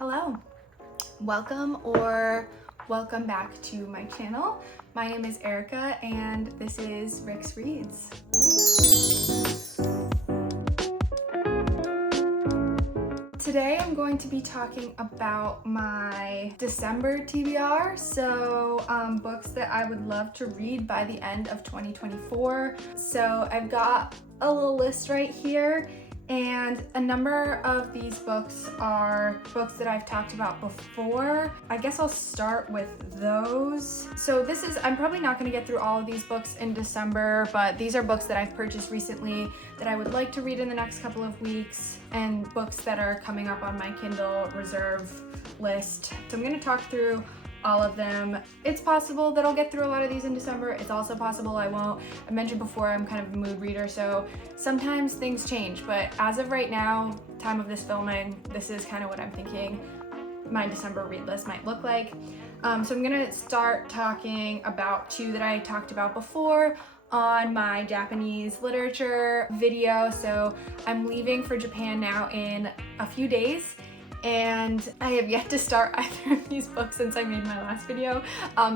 Hello, welcome back to my channel. My name is Erica and this is Rick's Reads. Today I'm going to be talking about my December TBR, so books that I would love to read by the end of 2024. So I've got a little list right here, and a number of these books are books that I've talked about before. I guess I'll start with those. So I'm probably not going to get through all of these books in December, but these are books that I've purchased recently that I would like to read in the next couple of weeks, and books that are coming up on my Kindle Reserve list. So I'm going to talk through all of them. It's possible that I'll get through a lot of these in December. It's also possible I won't. I mentioned before I'm kind of a mood reader, so sometimes things change, but as of right now, time of this filming, this is kind of what I'm thinking my December read list might look like. So I'm gonna start talking about two that I talked about before on my Japanese literature video. So I'm leaving for Japan now in a few days, and I have yet to start either of these books since I made my last video.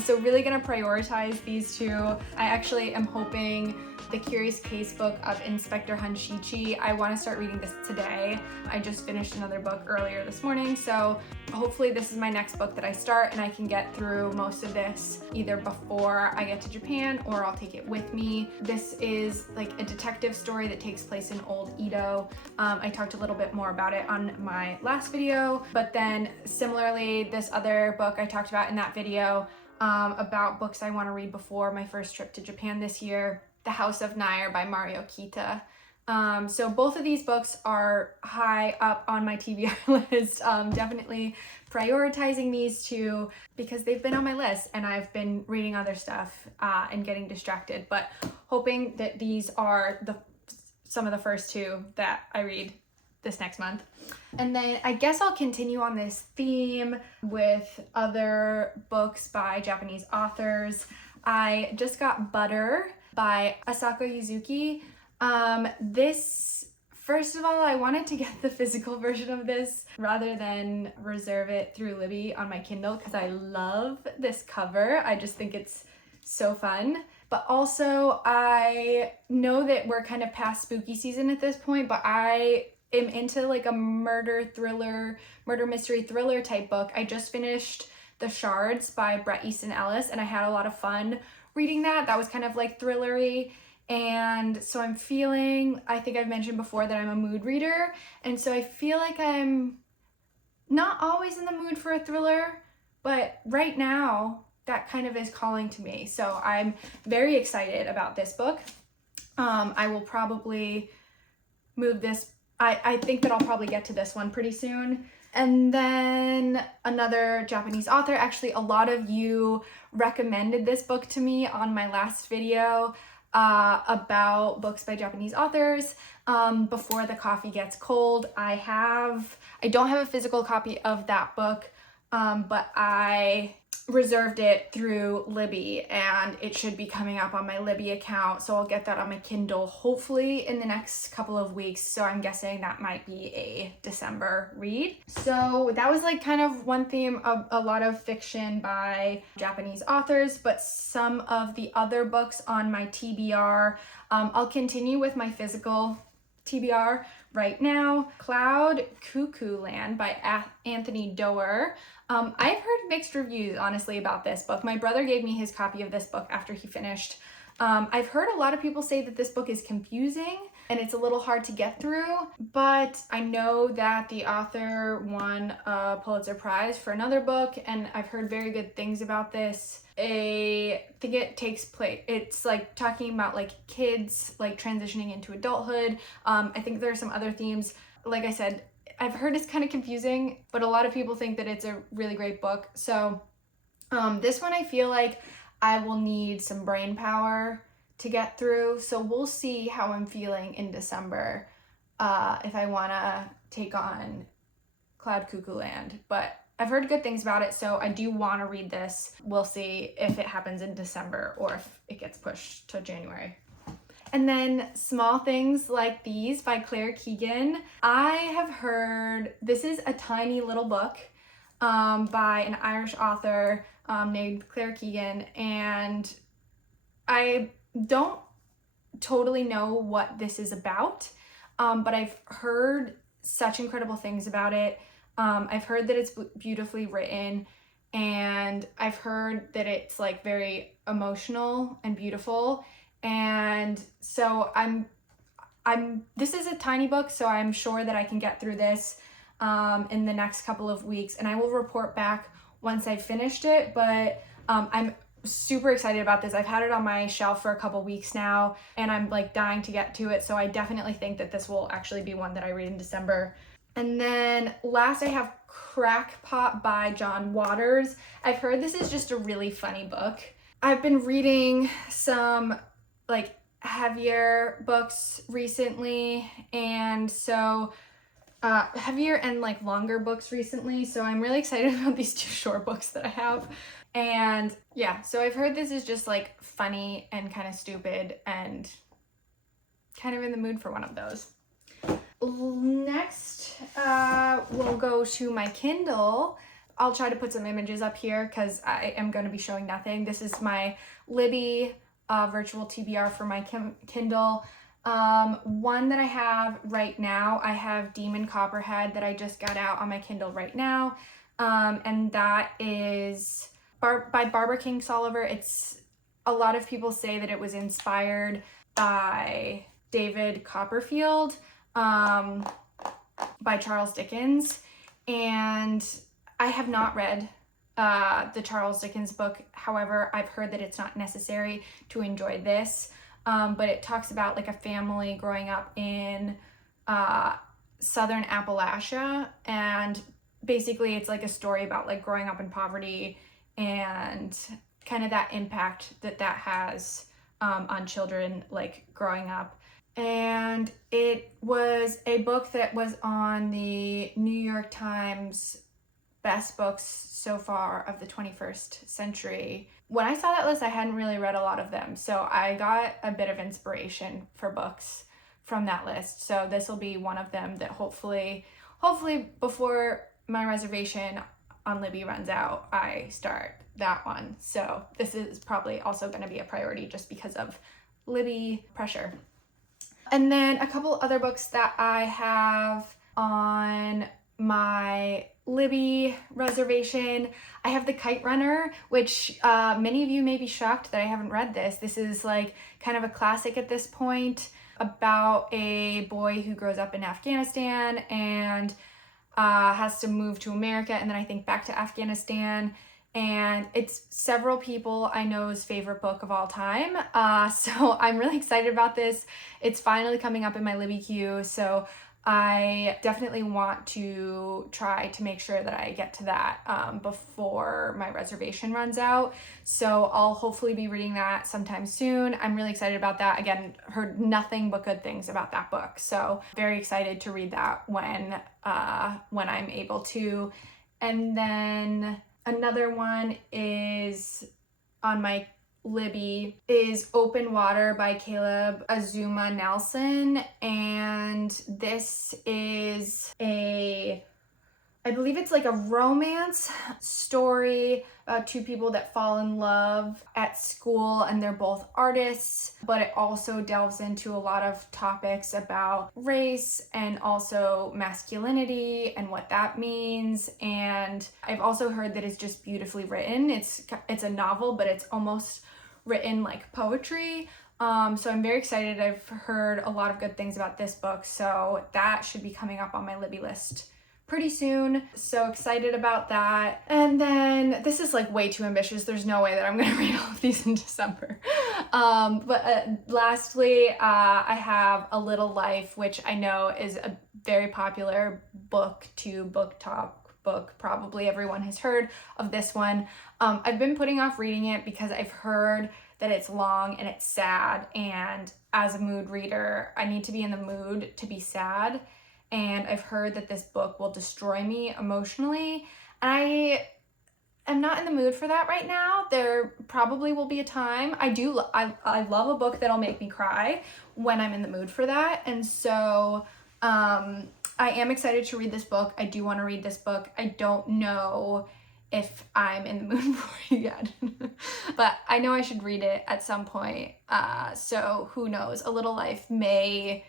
So really gonna prioritize these two. I actually am hoping The Curious Casebook of Inspector Hanshichi. I wanna start reading this today. I just finished another book earlier this morning, so hopefully this is my next book that I start and I can get through most of this either before I get to Japan or I'll take it with me. This is like a detective story that takes place in Old Edo. I talked a little bit more about it on my last video, but then similarly, this other book I talked about in that video about books I want to read before my first trip to Japan this year, The House of Nire by Mario Kita. So both of these books are high up on my TBR list. Definitely prioritizing these two because they've been on my list and I've been reading other stuff and getting distracted, but hoping that these are some of the first two that I read this next month. And then I guess I'll continue on this theme with other books by Japanese authors. I just got Butter by Asako Yuzuki. First of all, I wanted to get the physical version of this rather than reserve it through Libby on my Kindle because I love this cover. I just think it's so fun. But also, I know that we're kind of past spooky season at this point, but I am into like a murder mystery thriller type book. I just finished The Shards by Bret Easton Ellis, and I had a lot of fun reading that. That was kind of like thrillery. And so I think I've mentioned before that I'm a mood reader, and so I feel like I'm not always in the mood for a thriller, but right now that kind of is calling to me. So I'm very excited about this book. I will probably move this. I think that I'll probably get to this one pretty soon. And then another Japanese author, actually a lot of you recommended this book to me on my last video about books by Japanese authors. Before the Coffee Gets Cold. I don't have a physical copy of that book, but I reserved it through Libby and it should be coming up on my Libby account, so I'll get that on my Kindle hopefully in the next couple of weeks. So I'm guessing that might be a December read. So that was like kind of one theme of a lot of fiction by Japanese authors, but some of the other books on my TBR, I'll continue with my physical TBR right now. Cloud Cuckoo Land by Anthony Doerr. I've heard mixed reviews, honestly, about this book. My brother gave me his copy of this book after he finished. I've heard a lot of people say that this book is confusing and it's a little hard to get through, but I know that the author won a Pulitzer Prize for another book, and I've heard very good things about this. I think it takes place, it's like talking about like kids like transitioning into adulthood. I think there are some other themes. Like I said, I've heard it's kind of confusing, but a lot of people think that it's a really great book. So this one I feel like I will need some brain power to get through. So we'll see how I'm feeling in December if I want to take on Cloud Cuckoo Land. But I've heard good things about it, so I do want to read this. We'll see if it happens in December or if it gets pushed to January. And then Small Things Like These by Claire Keegan. I have heard, this is a tiny little book by an Irish author named Claire Keegan, and I don't totally know what this is about, but I've heard such incredible things about it. I've heard that it's beautifully written, and I've heard that it's like very emotional and beautiful. And so this is a tiny book, so I'm sure that I can get through this in the next couple of weeks, and I will report back once I've finished it. But I'm super excited about this. I've had it on my shelf for a couple weeks now, and I'm like dying to get to it, so I definitely think that this will actually be one that I read in December. And then last I have Crackpot by John Waters. I've heard this is just a really funny book. I've been reading some like heavier books recently, and so heavier and like longer books recently, so I'm really excited about these two short books that I have. And yeah, so I've heard this is just like funny and kind of stupid, and kind of in the mood for one of those. Next, we'll go to my Kindle. I'll try to put some images up here because I am going to be showing nothing. This is my Libby virtual TBR for my Kindle. One that I have right now, I have Demon Copperhead that I just got out on my Kindle right now. And that is by Barbara Kingsolver. It's, a lot of people say that it was inspired by David Copperfield, by Charles Dickens. And I have not read the Charles Dickens book. However, I've heard that it's not necessary to enjoy this. But it talks about like a family growing up in southern Appalachia, and basically it's like a story about like growing up in poverty and kind of that impact that has on children like growing up. And it was a book that was on the New York Times best books so far of the 21st century. When I saw that list, I hadn't really read a lot of them, so I got a bit of inspiration for books from that list. So this will be one of them that hopefully before my reservation on Libby runs out, I start that one. So this is probably also going to be a priority just because of Libby pressure. And then a couple other books that I have on my Libby reservation. I have the Kite Runner, which many of you may be shocked that I haven't read this. This is like kind of a classic at this point, about a boy who grows up in Afghanistan and has to move to America, and then I think back to Afghanistan. And it's several people I know's favorite book of all time. So I'm really excited about this. It's finally coming up in my Libby queue, so I definitely want to try to make sure that I get to that before my reservation runs out. So I'll hopefully be reading that sometime soon. I'm really excited about that. Again, heard nothing but good things about that book. So very excited to read that when I'm able to. And then another one is on my Libby is Open Water by Caleb Azuma Nelson, and this is I believe it's like a romance story about two people that fall in love at school, and they're both artists, but it also delves into a lot of topics about race and also masculinity and what that means. And I've also heard that it's just beautifully written. It's a novel, but it's almost written like poetry. So I'm very excited. I've heard a lot of good things about this book, so that should be coming up on my Libby list pretty soon. So excited about that. And then this is like way too ambitious. There's no way that I'm gonna read all of these in December. Lastly, I have A Little Life, which I know is a very popular book to book talk book. Probably everyone has heard of this one. I've been putting off reading it because I've heard that it's long and it's sad, and as a mood reader, I need to be in the mood to be sad. And I've heard that this book will destroy me emotionally. And am not in the mood for that right now. There probably will be a time. I love a book that'll make me cry when I'm in the mood for that. And so I am excited to read this book. I do want to read this book. I don't know if I'm in the mood for it yet. But I know I should read it at some point. So who knows? A Little Life may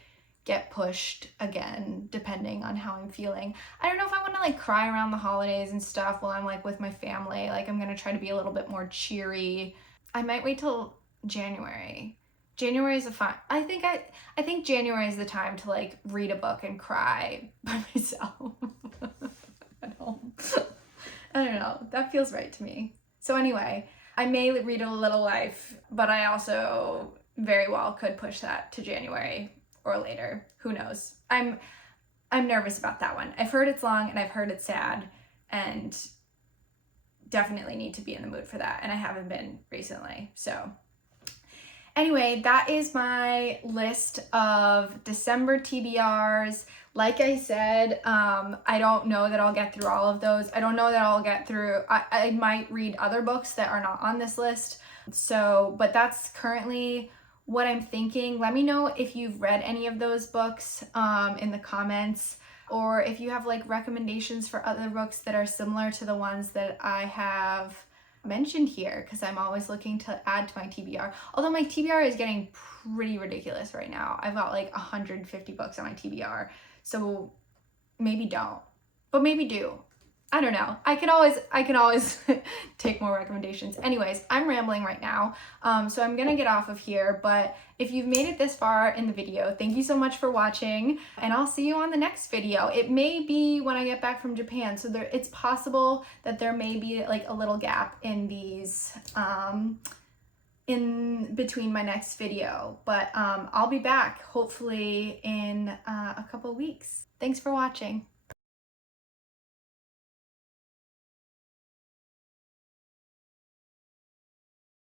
get pushed again depending on how I'm feeling. I don't know if I want to like cry around the holidays and stuff while I'm like with my family. Like I'm gonna try to be a little bit more cheery. I might wait till January. January is a fun. I think January is the time to like read a book and cry by myself at home. I don't know. That feels right to me. So anyway, I may read A Little Life, but I also very well could push that to January or later. Who knows? I'm nervous about that one. I've heard it's long and I've heard it's sad and definitely need to be in the mood for that. And I haven't been recently. So anyway, that is my list of December TBRs. Like I said, I don't know that I'll get through all of those. I don't know that I'll get through, I might read other books that are not on this list. So, but that's currently what I'm thinking. Let me know if you've read any of those books in the comments, or if you have like recommendations for other books that are similar to the ones that I have mentioned here, because I'm always looking to add to my TBR. Although my TBR is getting pretty ridiculous right now. I've got like 150 books on my TBR. So maybe don't, but maybe do. I don't know. I can always take more recommendations. Anyways, I'm rambling right now, so I'm gonna get off of here. But if you've made it this far in the video, thank you so much for watching, and I'll see you on the next video. It may be when I get back from Japan, so it's possible that there may be like a little gap in these, in between my next video. But I'll be back hopefully in a couple weeks. Thanks for watching.